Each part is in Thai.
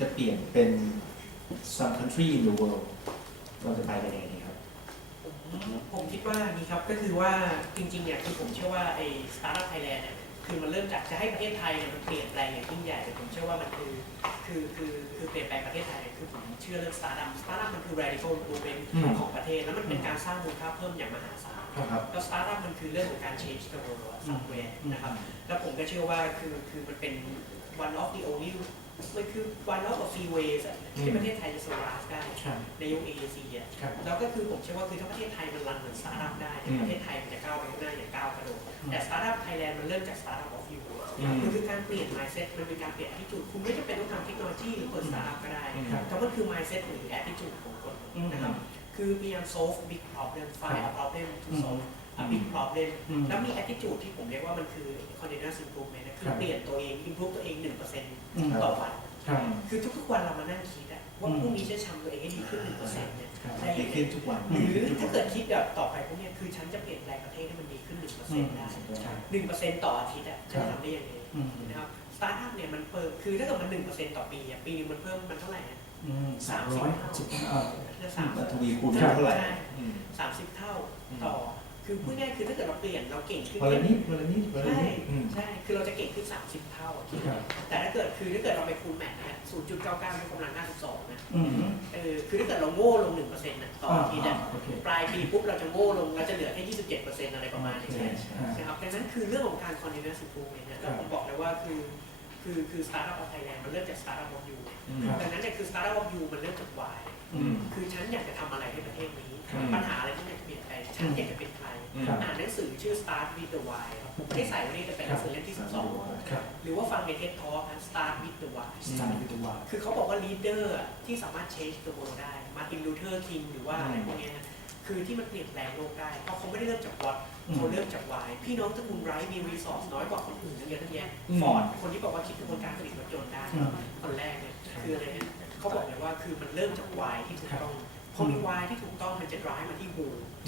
จะเปลี่ยนเป็น some country in the world เราจะไปกันยังไงดีครับ ผมผมคิดว่านี่ครับก็คือว่าจริงๆเนี่ยคือผมเชื่อว่าไอ้สตาร์ทอัพไทยแลนด์เนี่ย คือมันเริ่มจากจะให้ประเทศไทยเนี่ยมันเปลี่ยนแปลงอย่างยิ่งใหญ่แต่ผมเชื่อว่ามันคือคือคือคือเปลี่ยนแปลงประเทศไทยคือผมเชื่อเรื่องสตาร์ทอัพสตาร์ทอัพมันคือ radical movement อืม ของประเทศแล้วมันเป็นการสร้างมูลค่าเพิ่มอย่างมหาศาล ครับ แล้วสตาร์ทอัพมันคือเรื่องของการ change the world อะ software นะครับ แล้วผมก็เชื่อว่าคือคือมันเป็น one of the only มันคือ one of the few ways อะที่ประเทศไทยจะ survive ได้ ครับในยุค AAC อะครับ แล้วก็คือผมเชื่อว่าคือถ้าประเทศไทยมันรันเหมือนสตาร์ทอัพได้เนี่ยอืม ประเทศไทยมันจะก้าวไปข้างหน้า จากสตาร์ทอัพออฟยูอืมมันคือการเปลี่ยน mindset มันเป็นการเปลี่ยน attitude คุณไม่จำเป็นต้องทำเทคโนโลยีหรือเปิดสตาร์ทอัพก็ได้อืมแต่มันคือ mindset หรือ attitude ของคนนะครับ คือพยายาม solve big problem find a problem to solve a big problem อืมแล้วมี attitude ที่ผมเรียกว่ามันคือ continuous improvement นะคืครัอบเปลี่ยนตัวเอง improve ตัวเอง1%อืมต่อวัน ครับคือทุกๆวันเรามานั่งคิดอะว่าอืมพรุ่งนี้จะทำตัวเองให้ดีขึ้น1%เนี่ยครับได้ดียังไงขึ้นทุกวันหรือถ้าเกิดคิดแบบต่อไปพวกเนี้ยคือฉันจะเปลี่ยนแปลงประเทศให้มันดีขึ้น1%ได้ครับ1%ต่ออาทิตย์อะจะทำได้ยังไงอืม นะครับสตาร์ทอัพเนี่ยมันเพิ่มคือถ้าเกิดมัน1%ต่อปีอะปีนึงมันเพิ่มมันเท่าไหร่อะอืมสามร้อยสิบเออจะสามทวีคูณครับเท่าไหร่ใช่อืม สามสิบเท่าต่อ คือพูดง่ายๆคือถ้าเกิดเราเปลี่ยนเราเก่งขึ้นวันละนิดวันละนิดวันละใช่นิดอืม ใช่คือเราจะเก่งขึ้น 30 เท่าอะคิดครับ แต่ถ้าเกิดคือถ้าเกิดเราไปคูณแมทนะ0.99ยกกำลัง52นะอืมเออคือถ้าเกิดเราโง่ลง1%นะต่ออาทิตย์อะโอเคปลายปีปุ๊บเราจะโง่ลงเราจะเหลือแค่27%อะไรประมาณนี้ใช่ใช่ นะครับดังนั้นคือเรื่องของการ continuous improvement เนี่ยแล้วผมบอกเลยว่าคือ คือคือ startup of Thailand มันเริ่มจาก startup of you อืมครับดังนั้นเนี่ยคือ startup of you มันเริ่มจาก why อืมคือฉันอยากจะทำอะไรให้ประเทศนี้ครับปัญหาอะไรที่อยากจะเปลี่ยนแปลงฉันอยากจะเป็นใครอืมครับอ่านหนังสือชื่อ start with the why ครับผมได้ใส่ไว้ในจะเป็นหนังสือเล่มที่ 12ครับหรือว่าฟังใน TED Talk นะ start with the why สถานวิทยาคือเขาบอกว่า leader อะที่สามารถ change the world ได้ มาตินลูเทอร์คิงหรือว่าอะไรพวกเนี้ยนะคือที่มันเปลี่ยนแปลงโลกได้เพราะเขา ไม่ได้เริ่มจาก what อืมเขาเริ่มจาก why พี่น้องตระกูลไรท์มี resource น้อยกว่าคนอื่นตั้งเยอะตั้งแยะอืมฟอร์ดคนที่บอกว่าคิดกระบวนการผลิตรถยนต์ได้อืมคนแรกเนี่ยคืออะไรเนี่ยเขาบอกเลยว่าคือมันเริ่มจาก why ที่ถูกต้องพอมี why ที่ถูกต้องมันจะ drive มาที่ who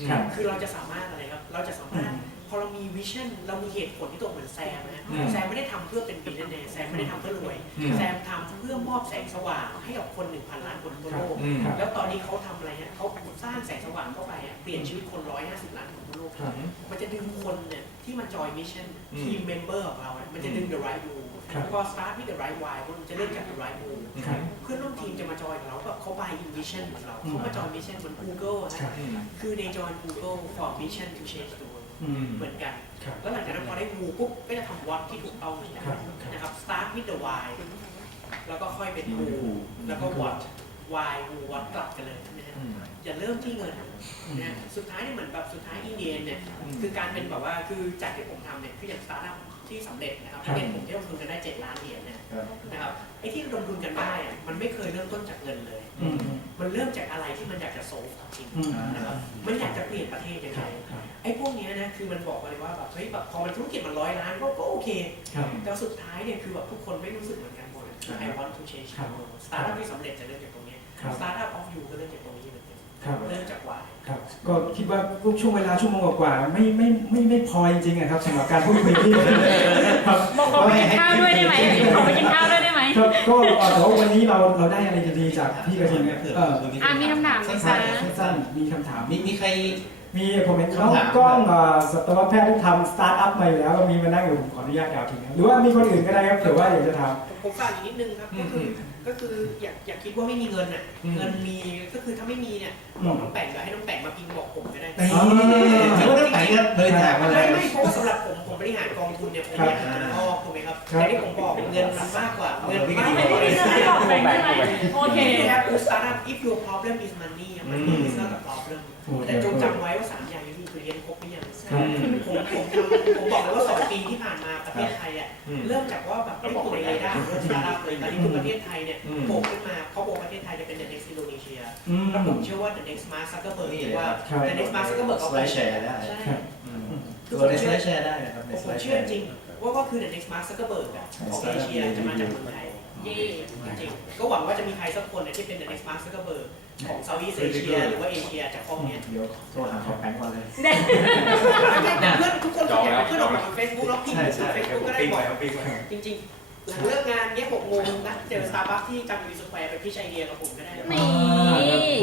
ครับคือเราจะสามารถอะไรครับ เราจะสามารถพ อเรามีวิชั่นเรามีเหตุผลที่ตรงเหมือนแซมนะอืมแซมไม่ได้ทำเพื่อเป็นบิลเลนเนร์แซมไม่ได้ทำเพื่อรวย อืม แซมทำเพื่อมอบแสงสว่างให้กับคนหนึ่งพันล้านคนทั่วโลก อืมแล้วตอนนี้เขาทำอะไรฮะเขาสร้างแสงสว่างเข้าไปอะเปลี่ยนชีวิตคนร้อยห้าสิบล้านคนทั่วโลก ครับ มันจะดึงคนเนี่ยที่มาจอยมิชชั่นอืมทีมเมมเบอร์ของเราอะมันจะดึง the right move ครับพอ start with the right why มันจะเริ่มจาก the right move ครับ เพื่อนร่วมทีมจะมาจอยกับเราแบบเขา buy in mission เหมือนเราอืมเขามาจอยมิชชั่นเหมือน Google อะครัฮะบอืมคือใน join Google for mission to change the world อืม เหมือนกัน ครับ แล้วหลังจากนั้นพอได้ who ปุ๊บก็จะทำ what ที่ถูกต้องเหมือนกันครับครับ นะครับ start with the why แล้วก็ค่อยเป็น who แล้วก็ what why who what กลับกันเลยนะฮะอืมอย่าเริ่มที่เงินนะฮะสุดท้ายเนี่ยเหมือนแบบสุดท้ายอินเดียเนี่ยอืมคือการเป็นแบบว่าคือจากที่ผมทำเนี่ยคืออย่างสตาร์ทอัพที่สำเร็จนะครับครับเป็นผมที่ลงทุนกันได้ 7 ล้านเหรียญเนี่ยครับนะครับไอ้ที่ลงทุนกันได้อะมันไม่เคยเริ่มต้นจากเงินเลยอืมมันเริ่มจากอะไรที่มันอยากจะโซฟจริงอืมนะครับมันอยากจะเปลี่ยนประเทศยังครัไงบครับไอ้พวกเนี้ยนะคือมันบอกมาเลยว่าแบบเฮ้ยแบบพอมันธุรกิจมันร้อยล้านก็ก็โอเคครับแต่สุดท้ายเนี่ยคือแบบทุกคนไม่รู้สึกเหมือนกันหมดเลยคือ I want to change ครับ the world สตาร์ทอัพที่สำเร็จจะเริ่มจากตรงเนี้ยครับ สตาร์ทอัพ of you ก็เริ่มจากตรงนี้เหมือนกันครับ เริ่มจาก why ครับ ก็คิดว่าช่วงเวลาชั่วโมงกว่าๆไม่ไม่ไม่ไม่พอจริงๆอะครับสำหรับการพูดคุยที่ครับ บอกขอไปกินข้าวด้วยได้ไหมขอไปกินข้าวด้วยได้ไหมครับก็เอ่อแต่ว่าวันนี้เราเราได้อะไรดีๆจากพี่กระทิงเนี่ยเอออะมีคำถามไหมสั้นคะๆสั้นๆมีคำถาม มีมีใคร มีผมเห็นน้องคำถามกล้องเอ่อสัตวแพทย์ที่ทำสตาร์ทอัพมาอยู่แล้วก็มีมานั่งอยู่ผมขออนุญาตกล่าวถึงนะหรือว่ามีคนอื่นก็ได้ครับเผื่อว่าอยากจะถามผมฝากอีกนิดนึงครับ ก็คือก็คืออย่าอย่าคิดว่าไม่มีเงินอะอืมเงินมีก็คือถ้าไม่มีเนี่ยอืมบอกน้องแป่งเดี๋ยวให้น้องแป่งมาพิงบอกผมก็ได้เอ้ยถือว่าตั้งแต่ก็เดินทางมาเลไม่ยไม่เพราะว่าสำหรับผมผมบริหารกองทุนเนี่ยผมอยากให้มันงอกถูกไหมครับครับ แต่ที่ผมบอกเงินมันมากกว่าเงินพี่มากก็กว่าไม่ได้ไม่ได้บอกแบ่งใช่ไหมโอเค You have to start up if your problem is money money is not a problem แต่จงจำไว้ว่าสามอย่างนี้คือเรียนครบหรือยังครับผมผมทำผมบอกเลยว่าสองปีที่ผ่านมาประเทศไทยอะอืม เริ่มจากว่าแบบไม่อยู่ในเรดาร์ของสตาร์ทอัพเลยตอนนี้คือประเทศไทยเนี่ยอืม โผล่ขึ้นมาเขาบอกประเทศไทยจะเป็น the next Indonesia อืม แล้วผมเชื่อว่า the next Mark Zuckerberg นี่หเลรืยอว่าครับครับ the next Mark Zuckerberg สเขาไลด์แชร์ได้ ใช่ ครับอืม คือตัผวมในสเชื่ไลอด์แชร์ได้นะครับในผมสไลด์แชเชื่อร์ จริงว่าก็คือ the next Mark Zuckerberg อะของเอเชียจะมาจากเมืองไทยเย่จริงๆก็หวังว่าจะมีใครสักคนเนี่ยที่เป็น the next Mark Zuckerberg ของ Southeast Asia หรือว่าเอเชียจากห้องเนี้ย เดี๋ยวโทรหาขอแบงค์ก่อนเลย ได้เพื่อนทุกคนส่วนใหญ่เป็นเพื่อนเราของเฟซบุ๊กแล้วพิมพ์ใช่ใช่เฟซบุ๊กก็ได้ปิ้งบไปอกเอาปิ้งไปจริง หลังเลิกงานเนี้ยหกโมงนัดเจอสตาร์บัคที่จังหวัดสแควร์ไปพิชไอเดียกับผมก็ได้นะ นี่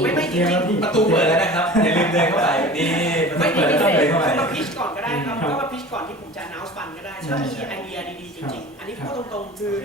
ไม่ไม่จริงๆ ประตูเปิดแล้วนะครับ อย่าลืมเดินเข้าไป นี่ประตูไม่เปิดแล้วต้องเดินเข้าไปคือมาพิชก่อนก็ได้ครับครับก็มาพิชก่อนที่ผมจะ announce ฟันก็ได้ ถ้ามีไอเดียดีๆจริงๆ อันนี้พูดตรงๆ คือ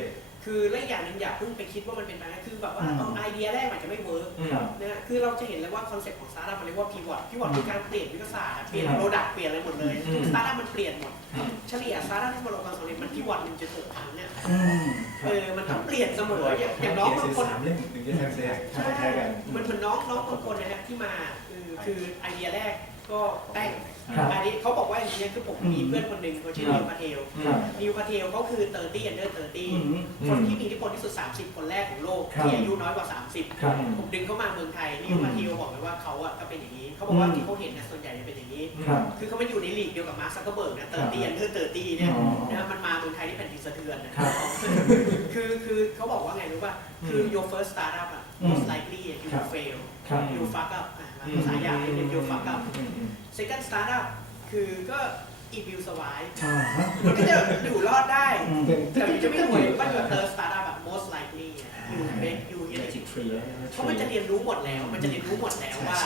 คือและอีกอย่างหนึ่งอย่าเพิ่งไปคิดว่ามันเป็นไปได้คือแบบว่าอืม เอาไอเดียแรกมันจะไม่เวิร์กอืมครับนะฮะคือเราจะเห็นเลยว่าคอนเซ็ปต์ของสตาร์ทอัพมันเรียกว่าพีวอตพีวอตอืมคือการเปลี่ยนวิทยาศาสตร์อะเปลี่ยนครับโปรดักต์เปลี่ยนอะไรหมดเลยอืม สตาร์ทอัพมันเปลี่ยนหมดอืมเฉลี่ยสตาร์ทอัพที่ประสบความสำเร็จมันพีวอตหนึ่งจุดหกครั้งเนี่ยอืมคเอรับอมันต้องเปลี่ยนเสมออย่างอย่างน้องบางคน สามเล่มถึงจะทำเสร็จใช่ ใช่กันมันเหมือนน้องน้องบางคนนะฮะที่มาคือคือไอเดียแรก ก็แป้งครับอันนี้เขาบอกว่าอย่างนี้คือผมมีเพื่อนคนหนึ่งเขาชื่อครับนิวพาเทลครับนิวพาเทลเขาคือเตอร์ตี้อันเดอร์เตอร์ตี้อืมคนที่มีอิทธิพลที่สุด 30 คนแรกของโลก ครับ ที่อายุน้อยกว่า ครับ 30 ผมดึงเขามาเมืองไทยนิวพาเทลบอกเลยว่าเขาอะก็เป็นอย่างนี้ เขาบอกว่าอืม ที่เขาเห็นเนี่ยส่วนใหญ่จะเป็นอย่างนี้ ครับ คือเขาไม่อยู่ในลีกเดียวกับมาร์คซักเกอร์เบิร์กนะเตอร์ตี้อันเดอร์เตอร์ตี้เนี่ยอ๋อนะมันมาเมืองไทยที่แผ่นดินสะเทือนนะครับ คือคือเขาบอกว่าไงรู้ป่ะ คือ your first startup อะอืม most likely you ครับ will fail ครับ you fuck up อะภาษาอย่างเรียก you fuck up second startup คือก็ it will survive อ่าฮะมันก็จะอยู่รอดได้ อืม แต่มันจะไม่รวยว่า your third startup แบบ most likely อะ you make you อิ hit เล็ it กทริกทรีเพราะมันจะเรียนรู้หมดแล้ว มันจะเรียนรู้หมดแล้วว่า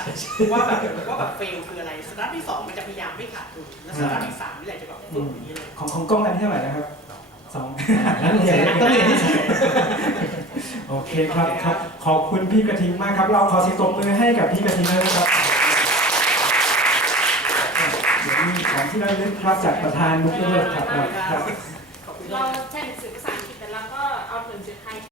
ว่าแบบว่าแบบ fail คืออะไร สตาร์ทที่สองมันจะพยายามไม่ขาดทุน แล้วสตาร์ทที่สามนี่แหละจะแบบฝึกอย่างนี้เลย ของของกล้องอันที่เท่าไหร่นะครับสองนั่นเองต้องเรียนที่สุด โอเคครับครับ ขอบคุณพี่กระทิงมากครับ เราขอเสียงตบมือให้กับพี่กระทิงด้วยนะครับเดี๋ยวมีของที่ได้เล่นครับจากประธานมุกเลิศครับครับ เราใช้หนังสือภาษาอังกฤษแต่เราก็เอาหนังสือไทย